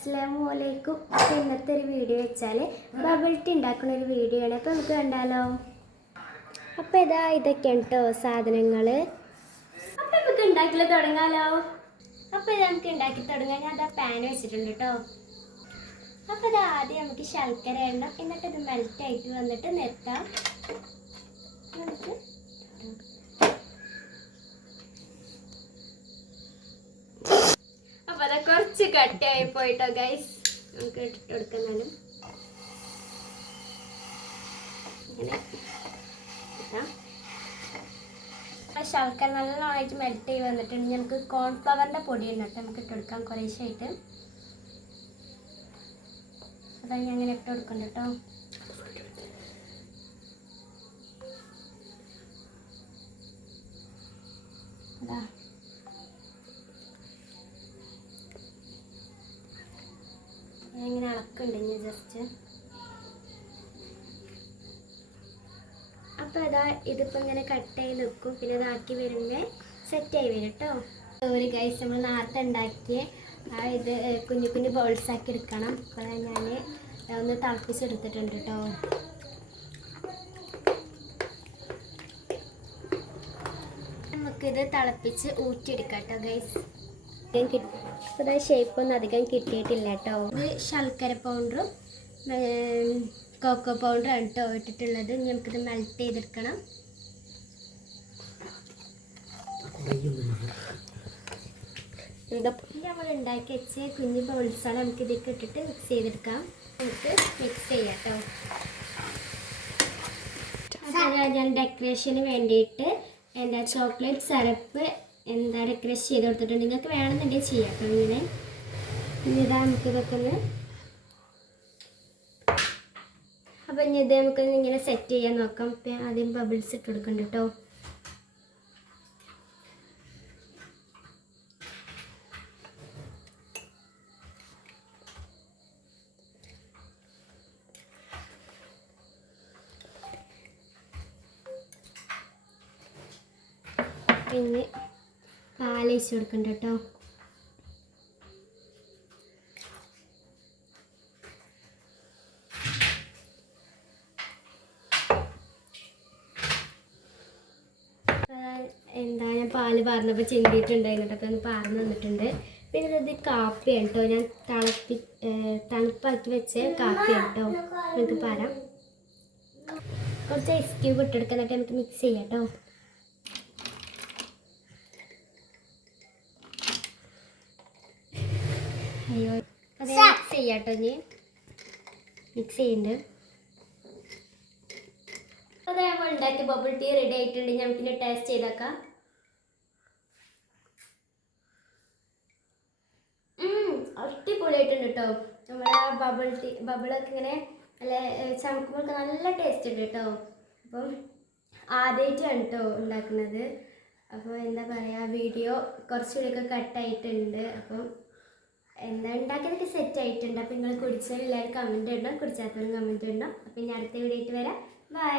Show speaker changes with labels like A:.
A: അസ്സാമു അലൈക്കും ഇന്നത്തെ ഒരു വീഡിയോ വെച്ചാൽ ബബിൾ ടീ ഉണ്ടാക്കുന്ന ഒരു വീഡിയോ ആണ്. അപ്പോൾ നമുക്ക് കണ്ടാലോ? അപ്പോൾ ഇതാ ഇതൊക്കെയാണ് കേട്ടോ സാധനങ്ങൾ അപ്പോൾ നമുക്ക് ഉണ്ടാക്കി തുടങ്ങാലോ? അപ്പോൾ ഇത് നമുക്ക് ഉണ്ടാക്കി തുടങ്ങാൻ ഞാൻ അതാ പാൻ വെച്ചിട്ടുണ്ട് കേട്ടോ അപ്പോൾ ഇത് ആദ്യം നമുക്ക് ശർക്കര എണ്ണം എന്നിട്ട് ഇത് മെൽറ്റ് ആയിട്ട് വന്നിട്ട് നിർത്താം. നമുക്ക് അത് കുറച്ച് കട്ടിയായി പോയിട്ടോ ഗൈസ് നമുക്ക് എടുക്കുന്നാലും ഇങ്ങനെ. ശർക്കര നല്ലോണമായിട്ട് മെൽറ്റ് ചെയ്ത് വന്നിട്ടുണ്ട്. നമുക്ക് കോൺഫ്ലവറിന്റെ പൊടി ഉണ്ട് കേട്ടോ. നമുക്ക് ഇട്ട് കൊടുക്കാം കുറേശ്ശായിട്ട്. അതാ ഞാൻ അങ്ങനെ ഇട്ട് കൊടുക്കണ്ട കേട്ടോ. അതാ. ഞാൻ ഇങ്ങനെ ഇളക്കുന്നുണ്ട് ഞാൻ ജസ്റ്റ് അപ്പോൾ അതാ ഇതിപ്പോൾ ഇങ്ങനെ കട്ടായി നിൽക്കും പിന്നെ അതാക്കി വരുമ്പോൾ സെറ്റായി വരും കേട്ടോ ഒരു കൈസ് നമ്മൾ നേരത്തെ ഉണ്ടാക്കിയ ആ ഇത് കുഞ്ഞു കുഞ്ഞു ബോൾസ് ആക്കി എടുക്കണം. അപ്പോൾ ഞാൻ ഒന്ന് തിളപ്പിച്ചെടുത്തിട്ടുണ്ട് കേട്ടോ നമുക്കിത് തിളപ്പിച്ച് ഊറ്റിയെടുക്കാം കേട്ടോ ഗൈസ് അധികം ഷേപ്പൊന്നും ഷേപ്പ് ഒന്നും അധികം കിട്ടിയിട്ടില്ല കേട്ടോ. ഇത് ശർക്കര പൗഡറും കോക്കോ പൗഡറാണ് കേട്ടോ ഇട്ടിട്ടുള്ളത്. നമുക്കിത് മെൽറ്റ് ചെയ്തെടുക്കണം. നമ്മൾ ഉണ്ടാക്കി വെച്ച കുഞ്ഞു ബൗൾസാണ് നമുക്ക് ഇതിലേക്ക് ഇട്ടിട്ട് മിക്സ് ചെയ്തെടുക്കാം. നമുക്ക് മിക്സ് ചെയ്യാം കേട്ടോ ഞാൻ ഡെക്കറേഷന് വേണ്ടിയിട്ട് എന്താ ചോക്ലേറ്റ് സരപ്പ് എന്താ ക്രഷ് ചെയ്ത് കൊടുത്തിട്ടുണ്ട്. നിങ്ങൾക്ക് വേണമെന്നുണ്ടെങ്കിൽ ചെയ്യാം. അപ്പം ഇങ്ങനെ ഇനി ഇതാ നമുക്ക് ഇതൊക്കെ ഒന്ന് അപ്പം ഇനി ഇത് നമുക്ക് ഇങ്ങനെ സെറ്റ് ചെയ്യാൻ നോക്കാം. ഇപ്പം ആദ്യം ബബിൾസ് ഇട്ട് കൊടുക്കണ്ട കേട്ടോ പിന്നെ പാലൊഴിച്ച് കൊടുക്കണ്ട കേട്ടോ എന്താ ഞാൻ പാൽ പാർന്നപ്പോൾ ചിന്തിയിട്ടുണ്ടായിരുന്നു അപ്പോൾ ഒന്ന് പാർന്ന് വന്നിട്ടുണ്ട് പിന്നെ ഇത് കാപ്പിയാണ് കേട്ടോ ഞാൻ തിളപ്പി ഏഹ് തണുപ്പാക്കി വെച്ച കാപ്പിയാണ് കേട്ടോ നമുക്ക് പാരാം. കുറച്ച് ഐസ് ക്യൂബ് ഇട്ടെടുക്കാൻ നമുക്ക് മിക്സ് ചെയ്യാം കേട്ടോ അയ്യോ. അതെ മിക്സ് ചെയ്യാട്ടോ ഇനി. മിക്സ് ചെയ്യുന്നുണ്ട് അതെ നമ്മൾ ഉണ്ടാക്കിയ ബബിൾ ടീ റെഡി ആയിട്ടുണ്ട്. ഞാൻ പിന്നെ ടേസ്റ്റ് ചെയ്തേക്കാം. ഉം, അടിപൊളിയായിട്ടുണ്ട് കേട്ടോ നമ്മുടെ ബബിൾ ടീ ബബിളൊക്കെ ഇങ്ങനെ നല്ല ചമക്കുമ്പോഴൊക്കെ നല്ല ടേസ്റ്റ് ഉണ്ട് കേട്ടോ അപ്പം ആദ്യമായിട്ടാണ് കേട്ടോ ഉണ്ടാക്കുന്നത്. അപ്പോൾ എന്താ പറയുക വീഡിയോ കുറച്ചുകൂടിയൊക്കെ കട്ടായിട്ടുണ്ട് അപ്പം എന്താ ഉണ്ടാക്കിയതൊക്കെ സെറ്റ് ആയിട്ടുണ്ട്. അപ്പോൾ നിങ്ങൾ കുടിച്ചാൽ എല്ലാവരും കമന്റ് ഇടണം കുടിച്ചാത്തവരും കമന്റ് ഇടണം. അപ്പോൾ ഇനി അടുത്ത വീഡിയോ ആയിട്ട് വരാം. ബൈ